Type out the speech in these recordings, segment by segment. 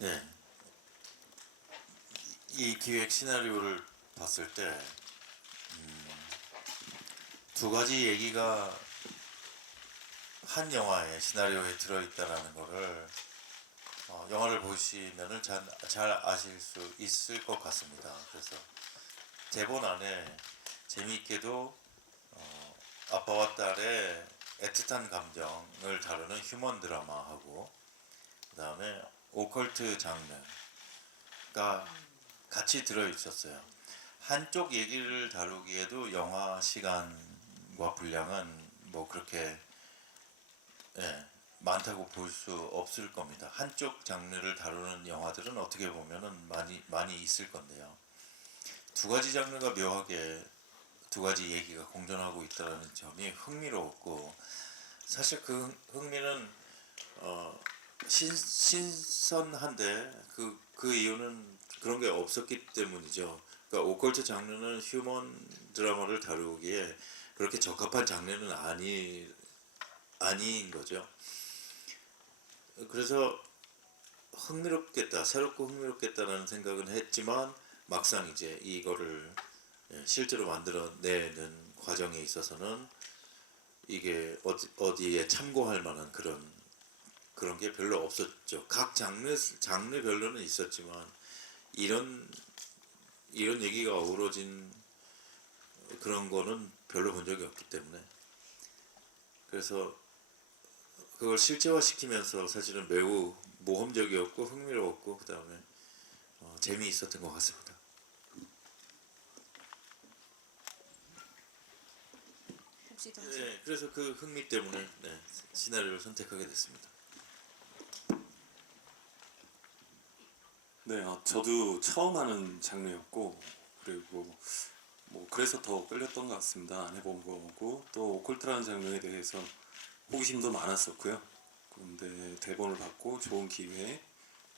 네. 이 기획 시나리오를 봤을 때, 음, 두 가지 얘기가 한 영화의 시나리오에 들어있다라는 거를 어, 영화를 보시면은 잘, 잘 아실 수 있을 것 같습니다. 그래서 대본 안에 재미있게도 어, 아빠와 딸의 애틋한 감정을 다루는 휴먼 드라마하고 오컬트 장르가 같이 들어 있었어요. 한쪽 얘기를 다루기에도 영화 시간과 분량은 뭐 그렇게 예, 많다고 볼 수 없을 겁니다. 한쪽 장르를 다루는 영화들은 어떻게 보면은 많이 많이 있을 건데요. 두 가지 장르가 묘하게 두 가지 얘기가 공존하고 있다는 점이 흥미로웠고 사실 그 흥- 흥미는 어, 신, 신선한데 그, 그 이유는 그런 게 없었기 때문이죠. 그러니까 오컬트 장르는 휴먼 드라마를 다루기에 그렇게 적합한 장르는 아니 아닌 거죠. 그래서 흥미롭겠다, 새롭고 흥미롭겠다라는 생각은 했지만 막상 이제 이거를 예, 실제로 만들어내는 과정에 있어서는 이게 어디, 어디에 참고할 만한 그런 그런 게 별로 없었죠. 각 장르 장르별로는 있었지만 이런 이런 얘기가 어우러진 그런 거는 별로 본 적이 없기 때문에 그래서 그걸 실제화시키면서 사실은 매우 모험적이었고 흥미로웠고 그 다음에 어, 재미있었던 것 같습니다. 네, 그래서 그 흥미 때문에 네, 시나리오를 선택하게 됐습니다. 네, 어, 저도 처음 하는 장르였고 그리고 뭐 그래서 더 끌렸던 것 같습니다. 안 해본 거고 또 오컬트라는 장르에 대해서 호기심도 많았었고요. 그런데 대본을 받고 좋은 기회에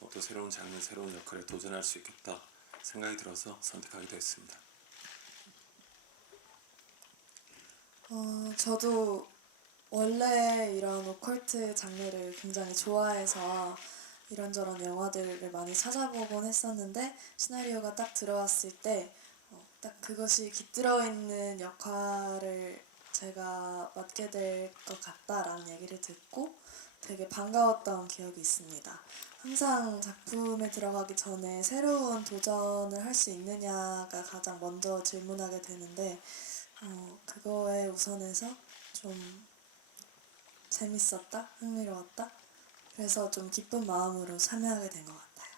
어, 또 새로운 장르, 새로운 역할에 도전할 수 있겠다 생각이 들어서 선택하게 됐습니다. 어, 저도 원래 이런 오컬트 장르를 굉장히 좋아해서 이런저런 영화들을 많이 찾아보곤 했었는데 시나리오가 딱 들어왔을 때 어, 딱 그것이 깃들어 있는 역할을 제가 맡게 될 것 같다라는 얘기를 듣고 되게 반가웠던 기억이 있습니다. 항상 작품에 들어가기 전에 새로운 도전을 할 수 있느냐가 가장 먼저 질문하게 되는데 어, 그거에 우선해서 좀 재밌었다, 흥미로웠다. 그래서 좀 기쁜 마음으로 참여하게 된 것 같아요.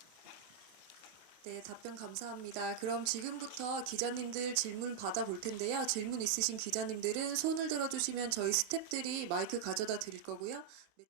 네, 답변 감사합니다. 그럼 지금부터 기자님들 질문 받아볼 텐데요. 질문 있으신 기자님들은 손을 들어주시면 저희 스탭들이 마이크 가져다 드릴 거고요.